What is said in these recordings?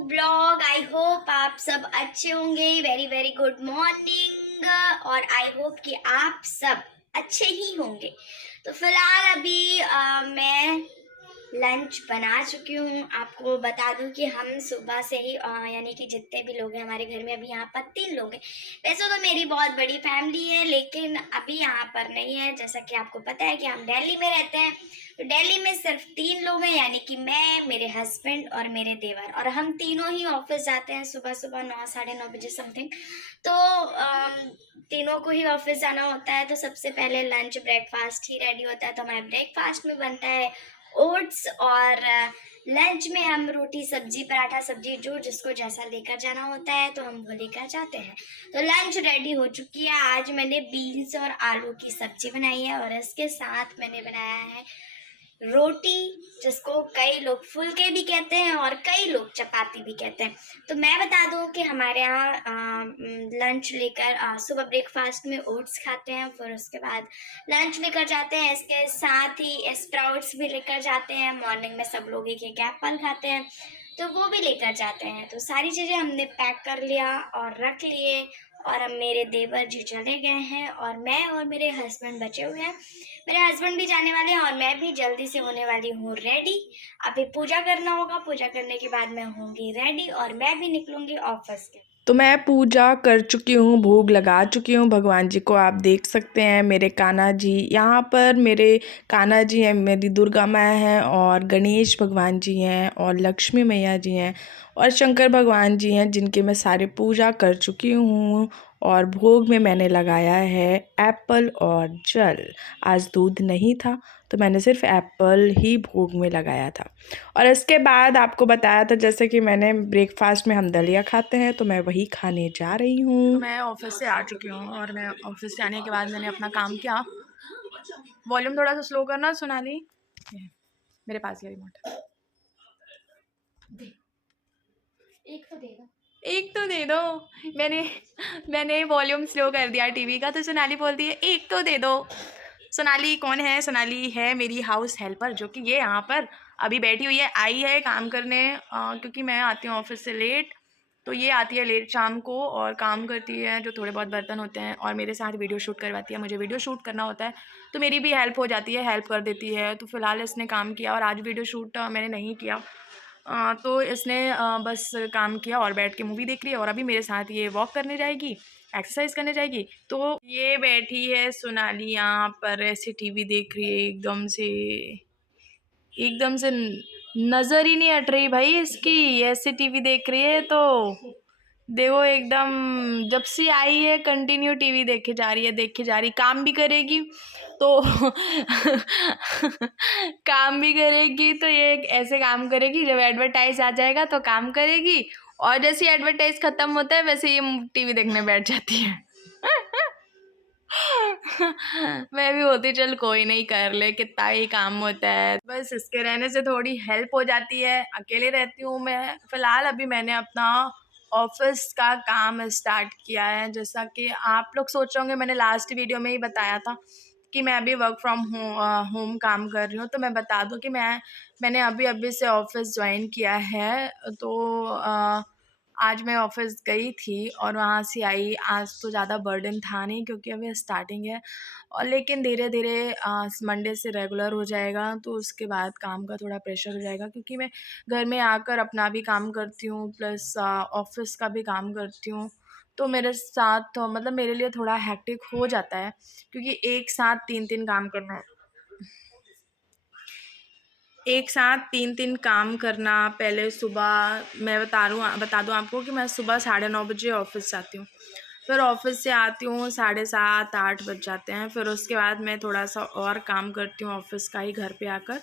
Blog. I hope आप सब अच्छे होंगे। Very very good morning. और आई होप कि आप सब अच्छे ही होंगे। तो फिलहाल अभी मैं लंच बना चुकी हूँ। आपको बता दूँ कि हम सुबह से ही यानी कि जितने भी लोग हैं हमारे घर में, अभी यहाँ पर 3 लोग हैं। वैसे तो मेरी बहुत बड़ी फैमिली है, लेकिन अभी यहाँ पर नहीं है। जैसा कि आपको पता है कि हम दिल्ली में रहते हैं, तो दिल्ली में सिर्फ 3 लोग हैं, यानी कि मैं, मेरे हस्बैंड और मेरे देवर। और हम तीनों ही ऑफिस जाते हैं सुबह सुबह 9 साढ़े 9 बजे समथिंग। तो तीनों को ही ऑफिस जाना होता है, तो सबसे पहले लंच ब्रेकफास्ट ही रेडी होता है। तो हमारे ब्रेकफास्ट में बनता है ओट्स, और लंच में हम रोटी सब्जी पराठा सब्जी जो जिसको जैसा लेकर जाना होता है तो हम वो लेकर जाते हैं। तो लंच रेडी हो चुकी है। आज मैंने बीन्स और आलू की सब्जी बनाई है, और इसके साथ मैंने बनाया है रोटी, जिसको कई लोग फुलके भी कहते हैं और कई लोग चपाती भी कहते हैं। तो मैं बता दूं कि हमारे यहाँ लंच लेकर सुबह ब्रेकफास्ट में ओट्स खाते हैं, फिर उसके बाद लंच लेकर जाते हैं। इसके साथ ही स्प्राउट्स भी लेकर जाते हैं। मॉर्निंग में सब लोग एक एक एप्पल खाते हैं, तो वो भी लेकर जाते हैं। तो सारी चीज़ें हमने पैक कर लिया और रख लिए, और अब मेरे देवर जी चले गए हैं और मैं और मेरे हस्बैंड बचे हुए हैं। मेरे हस्बैंड भी जाने वाले हैं और मैं भी जल्दी से होने वाली हूँ रेडी। अभी पूजा करना होगा, पूजा करने के बाद मैं होंगी रेडी और मैं भी निकलूंगी ऑफिस के। तो मैं पूजा कर चुकी हूँ, भोग लगा चुकी हूँ भगवान जी को। आप देख सकते हैं मेरे कान्हा जी यहाँ पर, मेरे कान्हा जी हैं, मेरी दुर्गा माँ हैं, और गणेश भगवान जी हैं, और लक्ष्मी मैया जी हैं, और शंकर भगवान जी हैं, जिनकी मैं सारी पूजा कर चुकी हूँ। और भोग में मैंने लगाया है एप्पल और जल। आज दूध नहीं था तो मैंने सिर्फ एप्पल ही भोग में लगाया था। और इसके बाद आपको बताया था जैसे कि मैंने ब्रेकफास्ट में हम दलिया खाते हैं, तो मैं वही खाने जा रही हूँ। तो मैं ऑफिस से आ चुकी हूँ, और मैं ऑफिस से आने के बाद मैंने अपना काम किया। वॉल्यूम थोड़ा सा स्लो करना सोनाली, मेरे पास ही रिमोट। एक तो दे दो। मैंने वॉल्यूम स्लो कर दिया टीवी का, तो सोनाली बोलती है एक तो दे दो। सोनाली कौन है? सोनाली है मेरी हाउस हेल्पर, जो कि ये यहाँ पर अभी बैठी हुई है, आई है काम करने। क्योंकि मैं आती हूँ ऑफिस से लेट, तो ये आती है लेट शाम को और काम करती है जो थोड़े बहुत बर्तन होते हैं, और मेरे साथ वीडियो शूट करवाती है। मुझे वीडियो शूट करना होता है तो मेरी भी हेल्प हो जाती है, हेल्प कर देती है। तो फिलहाल इसने काम किया, और आज वीडियो शूट मैंने नहीं किया। तो इसने बस काम किया और बैठ के मूवी देख रही है, और अभी मेरे साथ ये वॉक करने जाएगी, एक्सरसाइज करने जाएगी। तो ये बैठी है सोनाली यहाँ पर, ऐसे टीवी देख रही है, एकदम से नज़र ही नहीं हट रही भाई इसकी, ऐसे टीवी देख रही है। तो देखो एकदम जब से आई है कंटिन्यू टीवी देखे जा रही है, देखे जा रही। काम भी करेगी तो काम भी करेगी तो ये ऐसे काम करेगी, जब एडवर्टाइज आ जाएगा तो काम करेगी, और जैसे एडवर्टाइज खत्म होता है वैसे ये टीवी देखने बैठ जाती है। मैं भी होती चल कोई नहीं, कर ले, कितना ही काम होता है। बस इसके रहने से थोड़ी हेल्प हो जाती है। अकेले रहती हूँ मैं। फिलहाल अभी मैंने अपना ऑफिस का काम स्टार्ट किया है। जैसा कि आप लोग सोच रहे होंगे, मैंने लास्ट वीडियो में ही बताया था कि मैं अभी वर्क फ्रॉम होम काम कर रही हूँ। तो मैं बता दूँ कि मैंने अभी अभी से ऑफिस ज्वाइन किया है। तो आज मैं ऑफिस गई थी और वहाँ से आई। आज तो ज़्यादा बर्डन था नहीं, क्योंकि अभी स्टार्टिंग है, और लेकिन धीरे धीरे मंडे से रेगुलर हो जाएगा, तो उसके बाद काम का थोड़ा प्रेशर हो जाएगा। क्योंकि मैं घर में आकर अपना भी काम करती हूँ, प्लस ऑफिस का भी काम करती हूँ। तो मेरे साथ तो मतलब मेरे लिए थोड़ा हैक्टिक हो जाता है, क्योंकि एक साथ तीन तीन काम करना। पहले सुबह मैं बता दूँ आपको कि मैं सुबह 9:30 बजे ऑफिस जाती हूँ। फिर ऑफिस से आती हूँ 7:30 8 बज जाते हैं। फिर उसके बाद मैं थोड़ा सा और काम करती हूँ ऑफिस का ही घर पे आकर,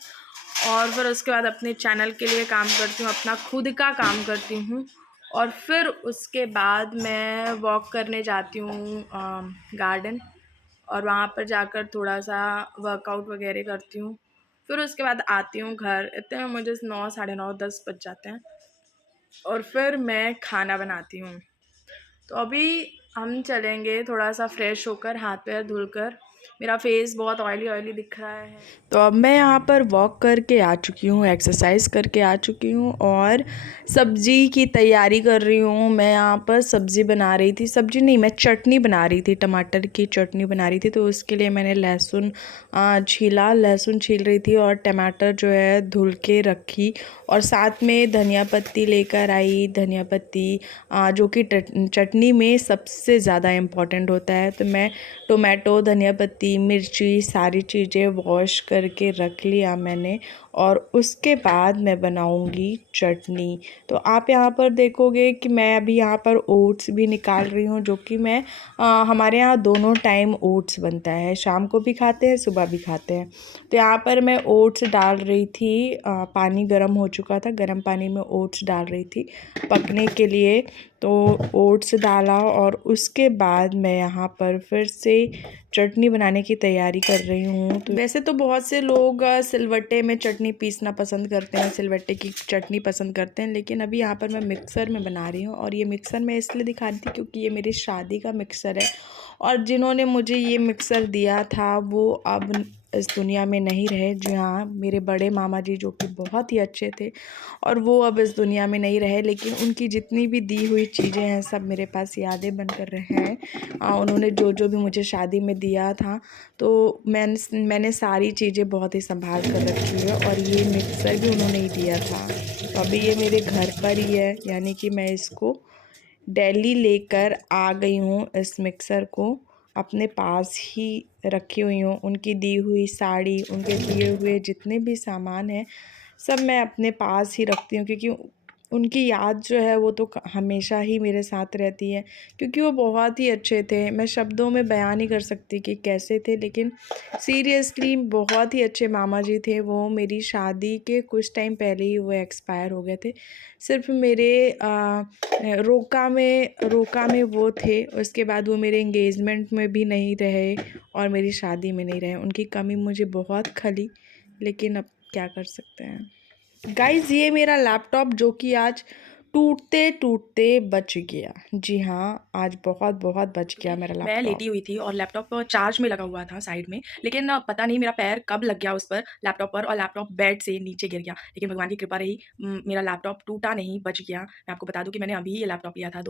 और फिर उसके बाद अपने चैनल के लिए काम करती हूँ, अपना खुद का काम करती हूँ। और फिर उसके बाद मैं वॉक करने जाती हूँ गार्डन, और वहाँ पर जाकर थोड़ा सा वर्कआउट वगैरह करती हूँ। फिर उसके बाद आती हूँ घर। इतने में मुझे 9 साढ़े 9 10 बज जाते हैं, और फिर मैं खाना बनाती हूँ। तो अभी हम चलेंगे थोड़ा सा फ्रेश होकर, हाथ पैर धुलकर मेरा फेस बहुत ऑयली ऑयली दिख रहा है। तो अब मैं यहाँ पर वॉक करके आ चुकी हूँ, एक्सरसाइज करके आ चुकी हूँ और सब्ज़ी की तैयारी कर रही हूँ। मैं यहाँ पर सब्ज़ी बना रही थी, सब्ज़ी नहीं, मैं चटनी बना रही थी, टमाटर की चटनी बना रही थी। तो उसके लिए मैंने लहसुन लहसुन छील रही थी और टमाटर जो है धुल के रखी और साथ में धनिया पत्ती लेकर आई। धनिया पत्ती जो कि चटनी में सबसे ज़्यादा इम्पॉर्टेंट होता है। तो मैं टोमेटो, धनिया पत्ती, मिर्ची सारी चीज़ें वॉश करके रख लिया मैंने और उसके बाद मैं बनाऊंगी चटनी। तो आप यहाँ पर देखोगे कि मैं अभी यहाँ पर ओट्स भी निकाल रही हूँ, जो कि मैं हमारे यहाँ दोनों टाइम ओट्स बनता है, शाम को भी खाते हैं, सुबह भी खाते हैं। तो यहाँ पर मैं ओट्स डाल रही थी, पानी गर्म हो चुका था, गर्म पानी में ओट्स डाल रही थी पकने के लिए। तो ओट्स डाला और उसके बाद मैं यहाँ पर फिर से चटनी बनाने की तैयारी कर रही हूँ। तो वैसे तो बहुत से लोग सिलवट्टे में चटनी पीसना पसंद करते हैं, सिलवट्टे की चटनी पसंद करते हैं, लेकिन अभी यहाँ पर मैं मिक्सर में बना रही हूँ। और ये मिक्सर मैं इसलिए दिखा रही थी क्योंकि ये मेरी शादी का मिक्सर है और जिन्होंने मुझे ये मिक्सर दिया था वो अब इस दुनिया में नहीं रहे। जी हाँ, मेरे बड़े मामा जी जो कि बहुत ही अच्छे थे और वो अब इस दुनिया में नहीं रहे, लेकिन उनकी जितनी भी दी हुई चीज़ें हैं सब मेरे पास यादें बनकर रहे हैं। उन्होंने जो जो भी मुझे शादी में दिया था तो मैंने सारी चीज़ें बहुत ही संभाल कर रखी है और ये मिक्सर भी उन्होंने ही दिया था। तो अभी ये मेरे घर पर ही है, यानी कि मैं इसको दिल्ली लेकर आ गई हूँ। इस मिक्सर को अपने पास ही रखी हुई हूँ। उनकी दी हुई साड़ी, उनके दिए हुए जितने भी सामान हैं सब मैं अपने पास ही रखती हूँ, क्योंकि उनकी याद जो है वो तो हमेशा ही मेरे साथ रहती है, क्योंकि वो बहुत ही अच्छे थे। मैं शब्दों में बयान नहीं कर सकती कि कैसे थे, लेकिन सीरियसली बहुत ही अच्छे मामा जी थे वो। मेरी शादी के कुछ टाइम पहले ही वो एक्सपायर हो गए थे। सिर्फ मेरे रोका में वो थे, उसके बाद वो मेरे एंगेजमेंट में भी नहीं रहे और मेरी शादी में नहीं रहे। उनकी कमी मुझे बहुत खली, लेकिन अब क्या कर सकते हैं। गाइज़, ये मेरा लैपटॉप जो कि आज टूटते टूटते बच गया। जी हाँ, आज बहुत बहुत बच गया मेरा लैपटॉप। मैं लेटी हुई थी और लैपटॉप चार्ज में लगा हुआ था साइड में, लेकिन पता नहीं मेरा पैर कब लग गया उस पर, लैपटॉप पर, और लैपटॉप बेड से नीचे गिर गया। लेकिन भगवान की कृपा रही, मेरा लैपटॉप टूटा नहीं, बच गया। मैं आपको बता दूं कि मैंने अभी ये लैपटॉप लिया था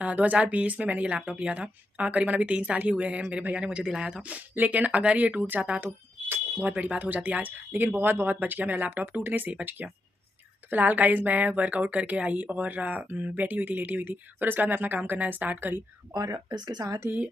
2020 में मैंने ये लैपटॉप लिया था। करीबन अभी 3 साल ही हुए हैं, मेरे भैया ने मुझे दिलाया था। लेकिन अगर ये टूट जाता तो बहुत बड़ी बात हो जाती आज, लेकिन बहुत बहुत बच गया, मेरा लैपटॉप टूटने से बच गया। तो फिलहाल गाइज़ मैं वर्कआउट करके आई और बैठी हुई थी, लेटी हुई थी। फिर उसके बाद मैं अपना काम करना स्टार्ट करी और इसके साथ ही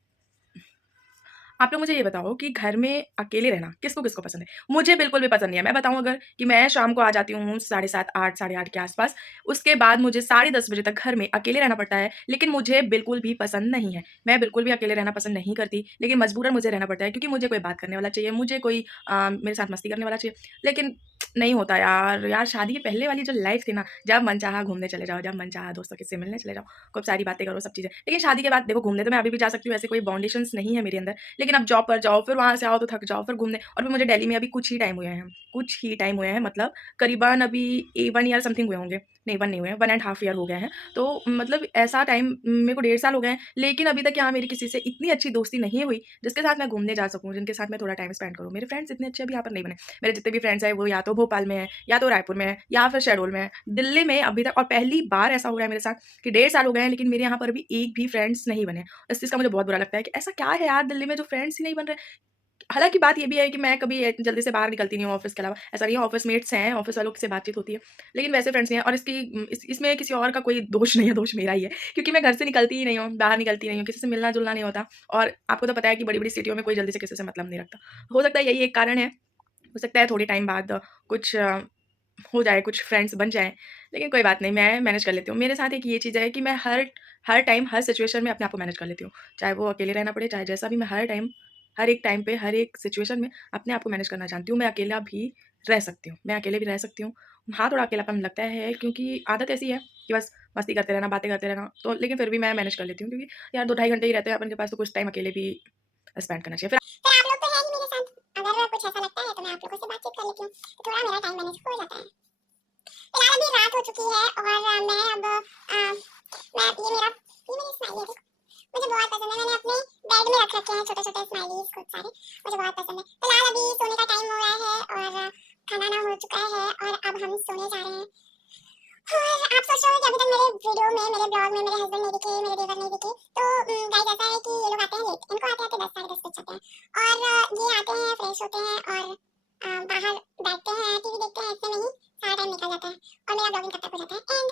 आप लोग मुझे ये बताओ कि घर में अकेले रहना किसको-किसको पसंद है? मुझे बिल्कुल भी पसंद नहीं है। मैं बताऊँ अगर कि मैं शाम को आ जाती हूँ 7:30 8 साढ़े 8 के आस-पास, उसके बाद मुझे साढ़े 10 बजे तक घर में अकेले रहना पड़ता है, लेकिन मुझे बिल्कुल भी पसंद नहीं है। मैं बिल्कुल भी अकेले रहना पसंद नहीं करती, लेकिन मजबूरन मुझे रहना पड़ता है क्योंकि मुझे कोई बात करने वाला चाहिए, मुझे कोई मेरे साथ मस्ती करने वाला चाहिए। लेकिन नहीं होता यार। यार शादी के पहले वाली जो लाइफ़ थी ना, जब मन चाहा घूमने चले जाओ, जब मन चाहा दोस्तों के से मिलने चले जाओ, खूब सारी बातें करो, सब चीज़ें। लेकिन शादी के बाद देखो घूमने तो मैं अभी भी जा सकती हूँ, ऐसे कोई बाउंडेशंस नहीं है मेरे अंदर। लेकिन अब जॉब पर जाओ, फिर वहाँ से आओ तो थक जाओ, फिर घूमने, और फिर मुझे दिल्ली में अभी कुछ ही टाइम हुए हैं, कुछ ही टाइम हुए हैं, मतलब करीबन अभी 1 ईयर समथिंग हुए होंगे। नहीं 1 नहीं हुए हैं, 1 एंड हाफ ईयर हो गए हैं। तो मतलब ऐसा टाइम मेरे को 1.5 साल हो गए हैं, लेकिन अभी तक यहाँ मेरी किसी से इतनी अच्छी दोस्ती नहीं हुई, जिसके साथ मैं घूमने जा सकूँ, जिनके साथ मैं थोड़ा टाइम स्पेंड करूँ। मेरे फ्रेंड्स इतने अच्छे अभी यहाँ पर नहीं बने। मेरे जितने भी फ्रेंड्स हैं वो या तो भोपाल में हैं, या तो रायपुर में हैं, या फिर शहडोल में हैं। दिल्ली में अभी तक, और पहली बार ऐसा हो रहा है मेरे साथ कि 1.5 साल हो गए हैं, लेकिन मेरे यहाँ पर अभी एक भी फ्रेंड्स नहीं बने। इस चीज़ का मुझे बहुत बुरा लगता है कि ऐसा क्या है यार दिल्ली में जो फ्रेंड्स ही नहीं बन रहे। हालाँकि बात ये भी है कि मैं कभी जल्दी से बाहर निकलती नहीं हूँ ऑफ़िस के अलावा। ऐसा नहीं है, ऑफ़िस मेट्स हैं, ऑफ़िस वालों से बातचीत होती है, लेकिन वैसे फ्रेंड्स नहीं हैं। और इसमें किसी और का कोई दोष नहीं है, दोष मेरा ही है, क्योंकि मैं घर से निकलती ही नहीं हूँ, बाहर निकलती नहीं हूँ, किसी से मिलना-जुलना नहीं होता। और आपको तो पता है कि बड़ी-बड़ी सिटियों में कोई जल्दी से किसी से मतलब नहीं रखता। हो सकता है यही एक कारण है, हो सकता है थोड़े टाइम बाद कुछ हो जाए, कुछ फ्रेंड्स बन जाएँ, लेकिन कोई बात नहीं, मैं मैनेज कर लेती हूँ। मेरे साथ एक ये चीज़ है कि मैं हर हर टाइम, हर सिचुएशन में अपने आप को मैनेज कर लेती हूँ। चाहे वो अकेले रहना पड़े, चाहे जैसा भी, मैं हर टाइम, हर एक टाइम पे, हर एक सिचुएशन में अपने आप को मैनेज करना जानती हूँ। मैं अकेला भी रह सकती हूँ, मैं अकेले भी रह सकती हूँ। हाँ, थोड़ा अकेलापन लगता है क्योंकि आदत ऐसी है कि बस मस्ती करते रहना, बातें करते रहना, तो लेकिन फिर भी मैं मैनेज कर लेती हूँ, क्योंकि यार 2 ढाई घंटे ही रहते हैं अपन के पास, तो कुछ टाइम अकेले भी स्पेंड करना चाहिए। फिर आप लोग तो हैं ही मेरे साथ, अगर कुछ ऐसा लगता है तो मैं आप लोगों से बातचीत कर लेती हूँ, तो थोड़ा मेरा टाइम मैनेज हो जाता है। फिलहाल अभी रात हो चुकी है और मैं अब मैं ये मेरी स्माइली है, देखो। मुझे बहुत पसंद है। मैंने अपने बेड में रख रखे हैं छोटे छोटे स्माइलीज खूब सारे, मुझे बहुत पसंद है। फिलहाल अभी सोने का टाइम हो रहा है और खाना ना हो चुका है और अब हम सोने जा रहे हैं। और आप सोच रहे हो कि अभी तक मेरे वीडियो में, मेरे ब्लॉग में मेरे हस्बैंड नहीं दिखे, मेरे देवर नहीं दिखे, तो गाइस ऐसा है कि ये लोग आते हैं लेट, इनको आते आते 10 साढ़े 10 बज जाते हैं और ये आते हैं फ्रेश होते हैं और बाहर बैठते हैं टीवी देखते हैं, ऐसे में ही सारा टाइम निकल जाता है और मेरा ब्लॉगिंग कब तक हो जाता है।